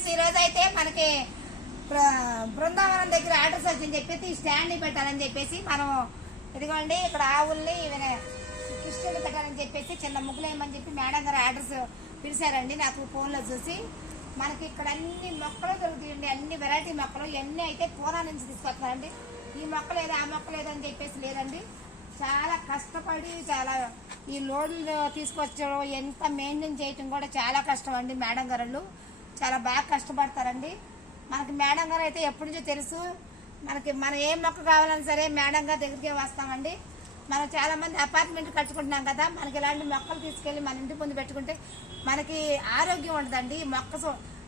Friends ఈ రోజు అయితే మనకి బృందావనం దగ్గర ఆర్డర్స్ వచ్చని చెప్పేసి ఈ స్టాండ్ పెట్టాలని చెప్పేసి మనం ఇదిగోండి ఇక్కడ ఆవుల్ని కిష్టలు పెట్టాలని చెప్పేసి చిన్న ముగ్గులు వేయమని చెప్పి మేడం గారు ఆర్డర్స్ పిలిచారండి నాకు ఫోన్లో చూసి. మనకి ఇక్కడ అన్ని మొక్కలు దొరుకుతాయండి, అన్ని వెరైటీ మొక్కలు. ఇవన్నీ అయితే పూనా నుంచి తీసుకొస్తారండి. ఈ మొక్క లేదు ఆ మొక్క లేదని చెప్పేసి లేదండి, చాలా కష్టపడి చాలా ఈ లోడ్లు తీసుకొచ్చడం ఎంత మెయింటైన్ చేయటం కూడా చాలా కష్టం అండి. మేడం గారు చాలా బాగా కష్టపడతారండి. మనకి మేడం గారు అయితే ఎప్పటి నుంచో తెలుసు. మనం ఏ మొక్క కావాలన్నా సరే మేడం గారి దగ్గరికే వస్తామండి. మనం చాలా మంది అపార్ట్మెంట్ కట్టుకుంటున్నాం కదా, మనకి ఇలాంటి మొక్కలు తీసుకెళ్ళి మన ఇంటి ముందు పెట్టుకుంటే మనకి ఆరోగ్యం ఉండదండి. ఈ మొక్క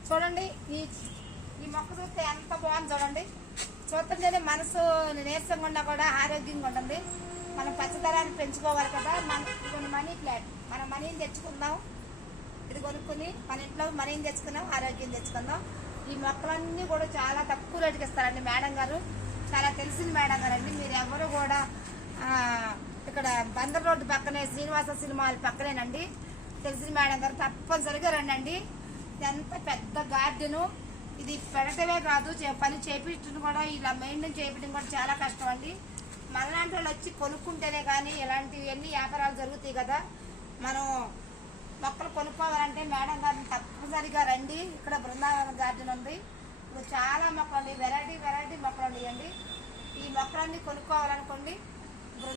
చూడండి, ఈ మొక్క చూస్తే ఎంత బాగుంది చూడండి. చూస్తుంటేనే మనసు నీరసంగా ఉన్నా కూడా ఆరోగ్యంగా ఉంటుంది. మనం పచ్చదనాన్ని పెంచుకోవాలి కదా. కొన్ని మనీ ప్లాంట్ మనం మనీని తెచ్చుకుందాం, ఇది కొనుక్కుని మన ఇంట్లో మనీని తెచ్చుకుందాం, ఆరోగ్యం తెచ్చుకుందాం. ఈ మొక్కలన్నీ కూడా చాలా తక్కువ రేటుకి ఇస్తారండి మేడం గారు. చాలా తెలిసిన మేడం గారు అండి. మీరు ఎవరు కూడా ఇక్కడ బందర్ రోడ్డు పక్కనే శ్రీనివాస సినిమా హాల్ పక్కనేనండి. తెలిసిన మేడం గారు తప్పనిసరిగా రండి. ఇదంతా పెద్ద గార్డెను. ఇది పెడతమే కాదు, పని చేపించడం కూడా ఇలా మెయింటైన్ చేయించడం కూడా చాలా కష్టం అండి. మనలాంటి వాళ్ళు వచ్చి కొనుక్కుంటేనే కానీ ఇలాంటివన్నీ వ్యాపారాలు జరుగుతాయి కదా. మనం మొక్కలు కొనుక్కోవాలంటే మేడం గారిని తప్పనిసరిగా రండి. ఇక్కడ బృందావనం గార్డెన్ ఉంది. ఇప్పుడు చాలా మొక్కలు, వెరైటీ మొక్కలు ఉన్నాయండి. ఈ మొక్కలన్నీ కొనుక్కోవాలనుకోండి